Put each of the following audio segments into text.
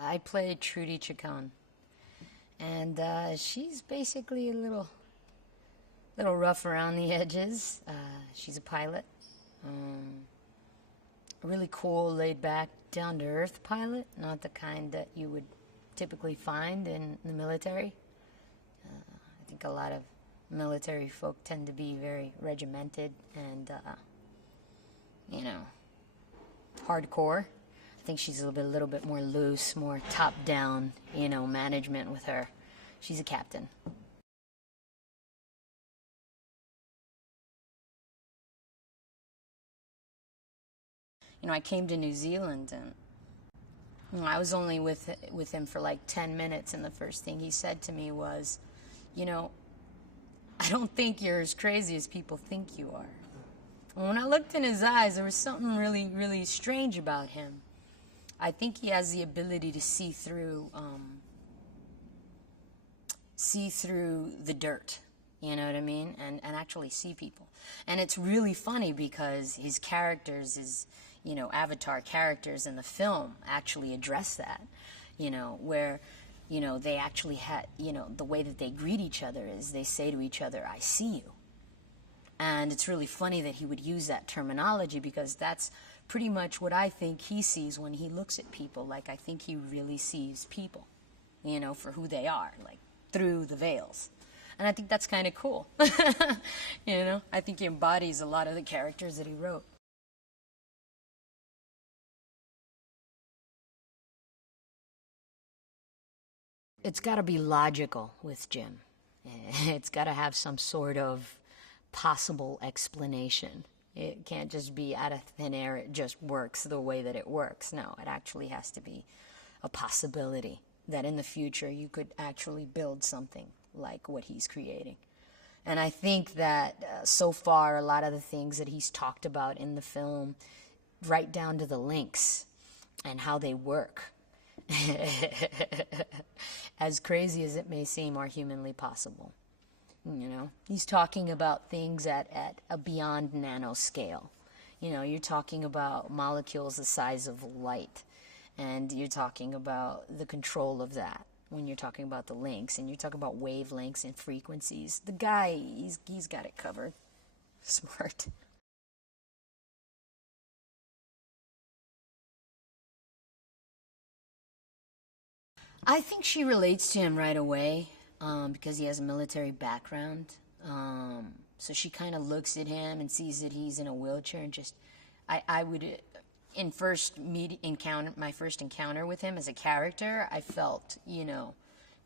I play Trudy Chacon, and she's basically a little rough around the edges. She's a pilot, a really cool, laid-back, down-to-earth pilot, not the kind that you would typically find in the military. I think a lot of military folk tend to be very regimented and, hardcore. I think she's a little bit more loose, more top-down, management with her. She's a captain. I came to New Zealand and I was only with him for like 10 minutes, and the first thing he said to me was, I don't think you're as crazy as people think you are. And when I looked in his eyes, there was something really, really strange about him. I think he has the ability to see through the dirt, you know what I mean, and actually see people. And it's really funny because his characters, Avatar characters in the film actually address that, where, they actually had, the way that they greet each other is they say to each other, "I see you." And it's really funny that he would use that terminology because that's pretty much what I think he sees when he looks at people. Like, I think he really sees people, for who they are, like through the veils. And I think that's kind of cool. I think he embodies a lot of the characters that he wrote. It's got to be logical with Jim. It's got to have some sort of possible explanation. It can't just be out of thin air, it just works the way that it works. No, it actually has to be a possibility that in the future you could actually build something like what he's creating. And I think that so far a lot of the things that he's talked about in the film, right down to the links and how they work, as crazy as it may seem, are humanly possible. He's talking about things at a beyond nanoscale. You're talking about molecules the size of light, and you're talking about the control of that when you're talking about the links, and you're talking about wavelengths and frequencies. The guy, he's got it covered. Smart. I think she relates to him right away because he has a military background. So she kind of looks at him and sees that he's in a wheelchair and just, I would, my first encounter with him as a character, I felt,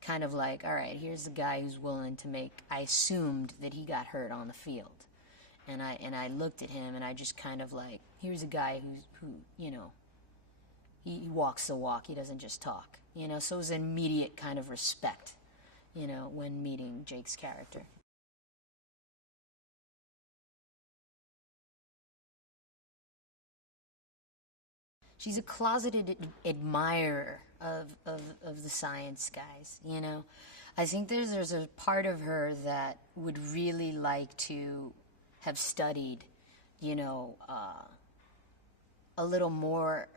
kind of like, all right, here's the guy who's willing to I assumed that he got hurt on the field. And I looked at him and I just kind of like, here's a guy who he walks the walk, he doesn't just talk. So it was an immediate kind of respect, when meeting Jake's character. She's a closeted admirer of the science guys, I think there's a part of her that would really like to have studied, a little more,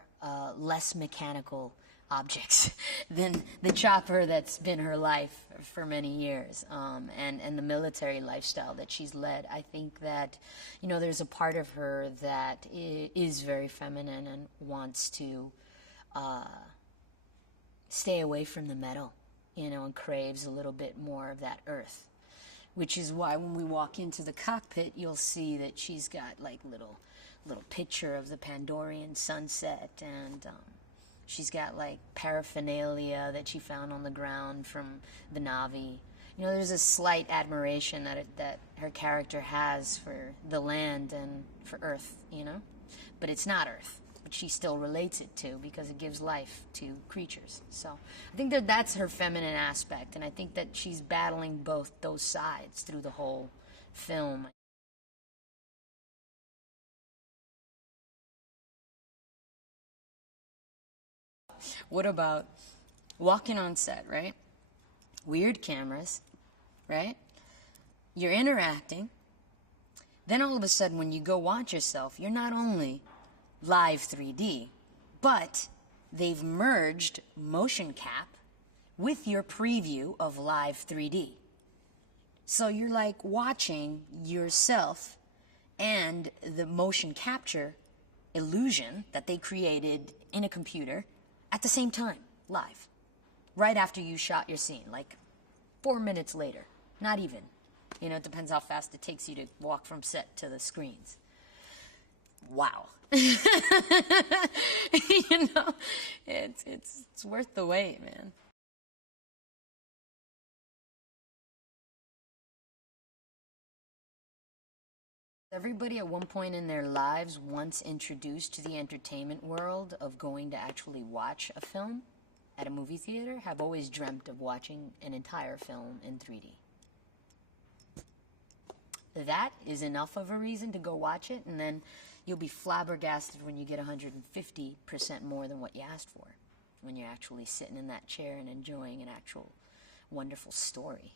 less mechanical objects than the chopper that's been her life for many years, and the military lifestyle that she's led. I think that, there's a part of her that is very feminine and wants to stay away from the metal, and craves a little bit more of that earth, which is why when we walk into the cockpit, you'll see that she's got like little picture of the Pandorian sunset, and she's got like paraphernalia that she found on the ground from the Na'vi. There's a slight admiration that her character has for the land and for Earth, but it's not Earth, but she still relates it to because it gives life to creatures. So I think that's her feminine aspect, and I think that she's battling both those sides through the whole film. What about walking on set, right? Weird cameras, right? You're interacting. Then all of a sudden, when you go watch yourself, you're not only live 3D, but they've merged motion cap with your preview of live 3D. So you're like watching yourself and the motion capture illusion that they created in a computer at the same time, live, right after you shot your scene, like 4 minutes later, not even. You know, it depends how fast it takes you to walk from set to the screens. Wow. You know, it's worth the wait, man. Everybody at one point in their lives, once introduced to the entertainment world of going to actually watch a film at a movie theater, have always dreamt of watching an entire film in 3D. That is enough of a reason to go watch it, and then you'll be flabbergasted when you get 150% more than what you asked for, when you're actually sitting in that chair and enjoying an actual wonderful story.